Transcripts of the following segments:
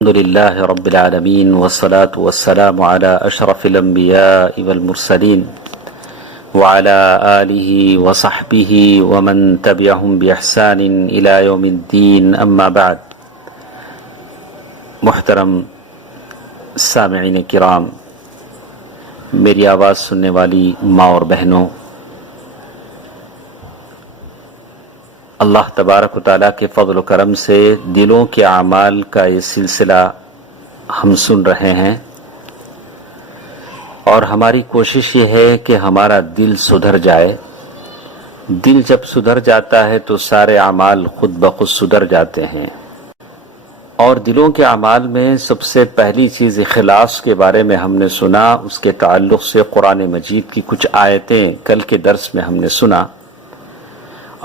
الحمد لله رب العالمين والصلاة والسلام على أشرف الأنبياء والمرسلين وعلى آله وصحبه ومن تبعهم بإحسان إلى يوم الدين أما بعد. محترم سامعین کرام، میری آواز سننے والی ماں اور بہنوں، اللہ تبارک و تعالیٰ کے فضل و کرم سے دلوں کے اعمال کا یہ سلسلہ ہم سن رہے ہیں، اور ہماری کوشش یہ ہے کہ ہمارا دل سدھر جائے. دل جب سدھر جاتا ہے تو سارے اعمال خود بخود سدھر جاتے ہیں. اور دلوں کے اعمال میں سب سے پہلی چیز اخلاص کے بارے میں ہم نے سنا. اس کے تعلق سے قرآن مجید کی کچھ آیتیں کل کے درس میں ہم نے سنا.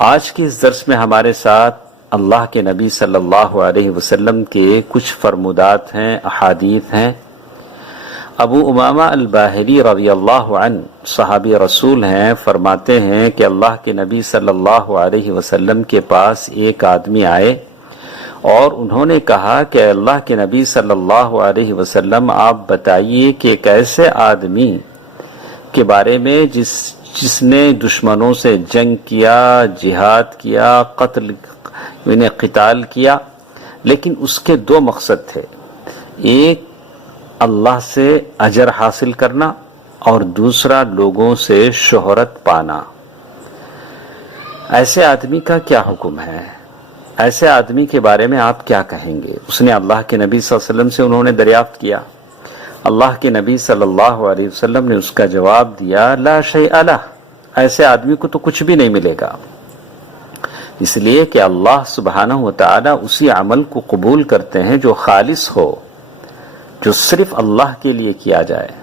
آج کے اس درس میں ہمارے ساتھ اللہ کے نبی صلی اللہ علیہ وسلم کے کچھ فرمودات ہیں، احادیث ہیں. ابو امامہ الباہلی رضی اللہ عنہ صحابی رسول ہیں، فرماتے ہیں کہ اللہ کے نبی صلی اللہ علیہ وسلم کے پاس ایک آدمی آئے اور انہوں نے کہا کہ اللہ کے نبی صلی اللہ علیہ وسلم آپ بتائیے کہ ایک ایسے آدمی کے بارے میں جس نے دشمنوں سے جنگ کیا، جہاد کیا، قتال کیا، لیکن اس کے دو مقصد تھے. ایک اللہ سے اجر حاصل کرنا اور دوسرا لوگوں سے شہرت پانا. ایسے آدمی کا کیا حکم ہے؟ ایسے آدمی کے بارے میں آپ کیا کہیں گے؟ اس نے اللہ کے نبی صلی اللہ علیہ وسلم سے انہوں نے دریافت کیا. اللہ کے نبی صلی اللہ علیہ وسلم نے اس کا جواب دیا، لا شیء لہ، ایسے آدمی کو تو کچھ بھی نہیں ملے گا. اس لیے کہ اللہ سبحانہ و تعالی اسی عمل کو قبول کرتے ہیں جو خالص ہو، جو صرف اللہ کے لیے کیا جائے.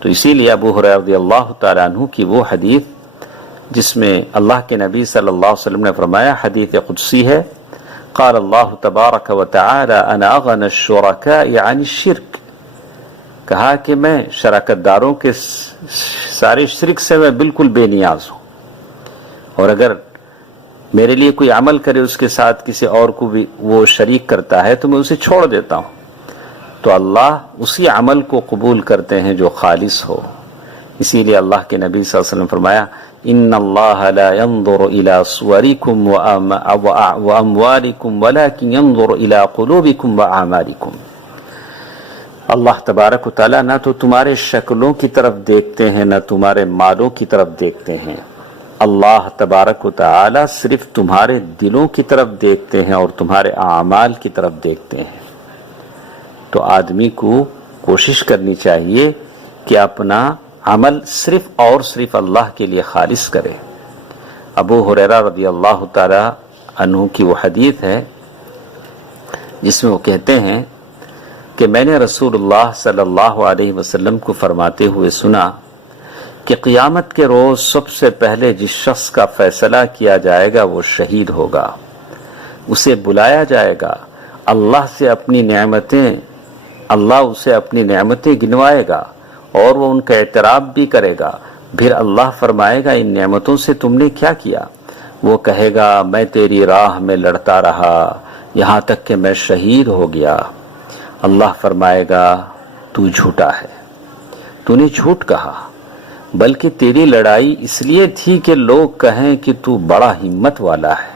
تو اسی لیے ابو ہریرہ رضی اللہ تعالیٰ عنہ کی وہ حدیث جس میں اللہ کے نبی صلی اللہ علیہ وسلم نے فرمایا، حدیث قدسی ہے، قال اللہ تبارک و تعالی انا اغنى الشرکاء عن الشرک، کہا کہ میں شراکت داروں کے سارے شرک سے میں بالکل بے نیاز ہوں، اور اگر میرے لیے کوئی عمل کرے اس کے ساتھ کسی اور کو بھی وہ شریک کرتا ہے تو میں اسے چھوڑ دیتا ہوں. تو اللہ اسی عمل کو قبول کرتے ہیں جو خالص ہو. اسی لیے اللہ کے نبی صلی اللہ علیہ وسلم فرمایا، ان اللہ لا ينظر الى صورکم واموالکم ولكن ينظر الى قلوبکم واعمالکم. اللہ تبارک و تعالیٰ نہ تو تمہارے شکلوں کی طرف دیکھتے ہیں نہ تمہارے مالوں کی طرف دیکھتے ہیں. اللہ تبارک و تعالیٰ صرف تمہارے دلوں کی طرف دیکھتے ہیں اور تمہارے اعمال کی طرف دیکھتے ہیں. تو آدمی کو کوشش کرنی چاہیے کہ اپنا عمل صرف اور صرف اللہ کے لیے خالص کرے. ابو ہریرہ رضی اللہ تعالی عنہ کی وہ حدیث ہے جس میں وہ کہتے ہیں کہ میں نے رسول اللہ صلی اللہ علیہ وسلم کو فرماتے ہوئے سنا کہ قیامت کے روز سب سے پہلے جس شخص کا فیصلہ کیا جائے گا وہ شہید ہوگا. اسے بلایا جائے گا، اللہ اسے اپنی نعمتیں گنوائے گا اور وہ ان کا اعتراف بھی کرے گا. پھر اللہ فرمائے گا ان نعمتوں سے تم نے کیا کیا؟ وہ کہے گا میں تیری راہ میں لڑتا رہا یہاں تک کہ میں شہید ہو گیا. اللہ فرمائے گا تو جھوٹا ہے، تو نے جھوٹ کہا، بلکہ تیری لڑائی اس لیے تھی کہ لوگ کہیں کہ تو بڑا ہمت والا ہے.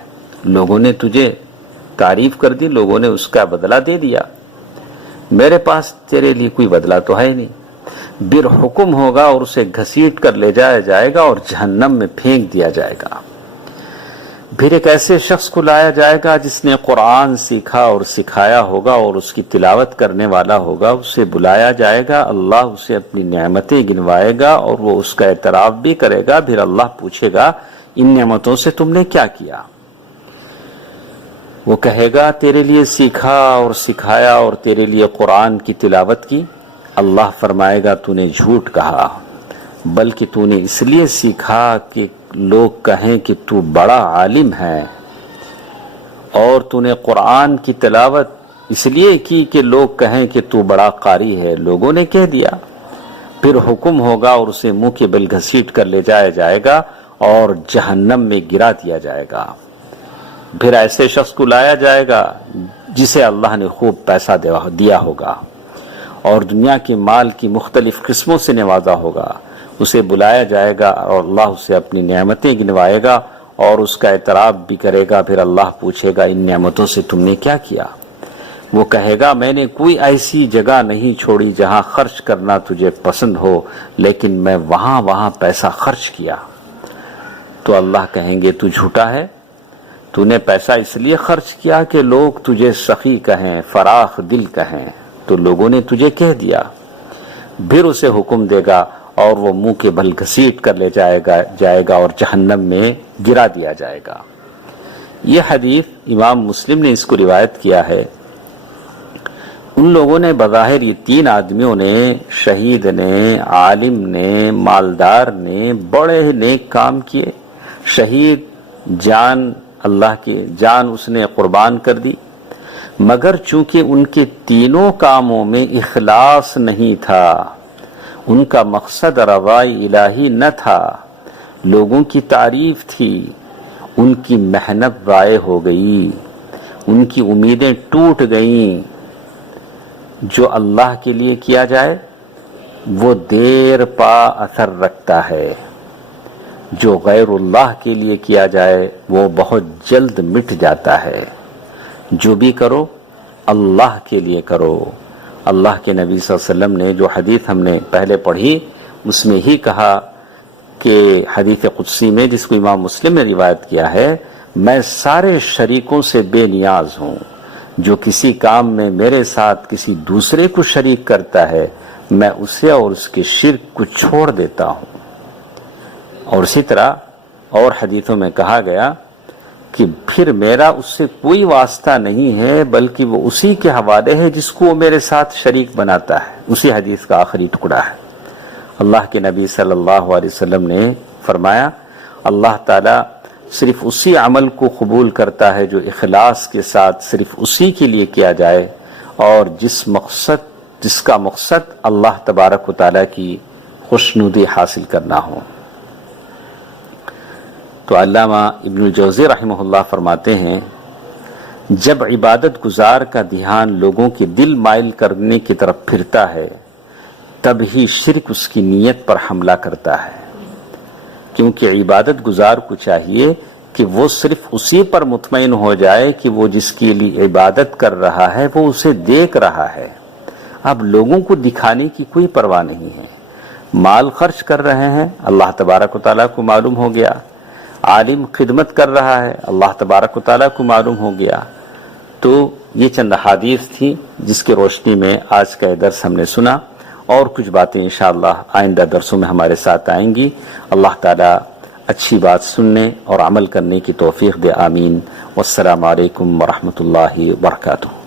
لوگوں نے تجھے تعریف کر دی، لوگوں نے اس کا بدلہ دے دیا. میرے پاس تیرے لیے کوئی بدلہ تو ہے نہیں. پھر حکم ہوگا اور اسے گھسیٹ کر لے جایا جائے گا اور جہنم میں پھینک دیا جائے گا. پھر ایک ایسے شخص کو لایا جائے گا جس نے قرآن سیکھا اور سکھایا ہوگا اور اس کی تلاوت کرنے والا ہوگا. اسے بلایا جائے گا، اللہ اسے اپنی نعمتیں گنوائے گا اور وہ اس کا اعتراف بھی کرے گا. پھر اللہ پوچھے گا ان نعمتوں سے تم نے کیا کیا؟ وہ کہے گا تیرے لیے سیکھا اور سکھایا اور تیرے لیے قرآن کی تلاوت کی. اللہ فرمائے گا تو نے جھوٹ کہا، بلکہ تو نے اس لیے سیکھا کہ لوگ کہیں کہ تو بڑا عالم ہے، اور تو نے قرآن کی تلاوت اس لیے کی کہ لوگ کہیں کہ تو بڑا قاری ہے. لوگوں نے کہہ دیا. پھر حکم ہوگا اور اسے منہ کے بل گھسیٹ کر لے جایا جائے گا اور جہنم میں گرا دیا جائے گا. پھر ایسے شخص کو لایا جائے گا جسے اللہ نے خوب پیسہ دیا ہوگا اور دنیا کے مال کی مختلف قسموں سے نوازا ہوگا، اسے بلایا جائے گا اور اللہ اسے اپنی نعمتیں گنوائے گا اور اس کا اعتراف بھی کرے گا۔ پھر اللہ پوچھے گا ان نعمتوں سے تم نے کیا کیا؟ وہ کہے گا میں نے کوئی ایسی جگہ نہیں چھوڑی جہاں خرچ کرنا تجھے پسند ہو، لیکن میں وہاں پیسہ خرچ کیا۔ تو اللہ کہیں گے تو جھوٹا ہے، تو نے پیسہ اس لیے خرچ کیا کہ لوگ تجھے سخی کہیں، فراخ دل کہیں، تو لوگوں نے تجھے کہہ دیا۔ پھر اسے حکم دے گا اور وہ منہ کے بل گھسیٹ کر لے جائے گا اور جہنم میں گرا دیا جائے گا۔ یہ حدیث امام مسلم نے اس کو روایت کیا ہے۔ ان لوگوں نے بظاہر یہ تین آدمیوں نے، شہید نے، عالم نے، مالدار نے بڑے نیک کام کیے۔ شہید اللہ کی جان اس نے قربان کر دی، مگر چونکہ ان کے تینوں کاموں میں اخلاص نہیں تھا، ان کا مقصد رضائے الہی نہ تھا، لوگوں کی تعریف تھی، ان کی محنت ضائع ہو گئی، ان کی امیدیں ٹوٹ گئیں۔ جو اللہ کے لیے کیا جائے وہ دیر پا اثر رکھتا ہے، جو غیر اللہ کے لیے کیا جائے وہ بہت جلد مٹ جاتا ہے۔ جو بھی کرو اللہ کے لیے کرو۔ اللہ کے نبی صلی اللہ علیہ وسلم نے جو حدیث ہم نے پہلے پڑھی اس میں ہی کہا کہ حدیث قدسی میں، جس کو امام مسلم نے روایت کیا ہے، میں سارے شریکوں سے بے نیاز ہوں، جو کسی کام میں میرے ساتھ کسی دوسرے کو شریک کرتا ہے میں اسے اور اس کے شرک کو چھوڑ دیتا ہوں۔ اور اسی طرح اور حدیثوں میں کہا گیا کہ پھر میرا اس سے کوئی واسطہ نہیں ہے، بلکہ وہ اسی کے حوالے ہے جس کو وہ میرے ساتھ شریک بناتا ہے۔ اسی حدیث کا آخری ٹکڑا ہے۔ اللہ کے نبی صلی اللہ علیہ وسلم نے فرمایا اللہ تعالیٰ صرف اسی عمل کو قبول کرتا ہے جو اخلاص کے ساتھ صرف اسی کے لیے کیا جائے اور جس کا مقصد اللہ تبارک و تعالیٰ کی خوشنودی حاصل کرنا ہو۔ تو علامہ ابن الجوزی رحمہ اللہ فرماتے ہیں جب عبادت گزار کا دھیان لوگوں کے دل مائل کرنے کی طرف پھرتا ہے تب ہی شرک اس کی نیت پر حملہ کرتا ہے، کیونکہ عبادت گزار کو چاہیے کہ وہ صرف اسی پر مطمئن ہو جائے کہ وہ جس کے لیے عبادت کر رہا ہے وہ اسے دیکھ رہا ہے۔ اب لوگوں کو دکھانے کی کوئی پرواہ نہیں ہے۔ مال خرچ کر رہے ہیں، اللہ تبارک و تعالیٰ کو معلوم ہو گیا۔ عالم خدمت کر رہا ہے، اللہ تبارک و تعالیٰ کو معلوم ہو گیا۔ تو یہ چند حدیث تھی جس کی روشنی میں آج کا درس ہم نے سنا، اور کچھ باتیں انشاءاللہ آئندہ درسوں میں ہمارے ساتھ آئیں گی۔ اللہ تعالیٰ اچھی بات سننے اور عمل کرنے کی توفیق دے، آمین۔ والسلام علیکم ورحمۃ اللہ وبرکاتہ۔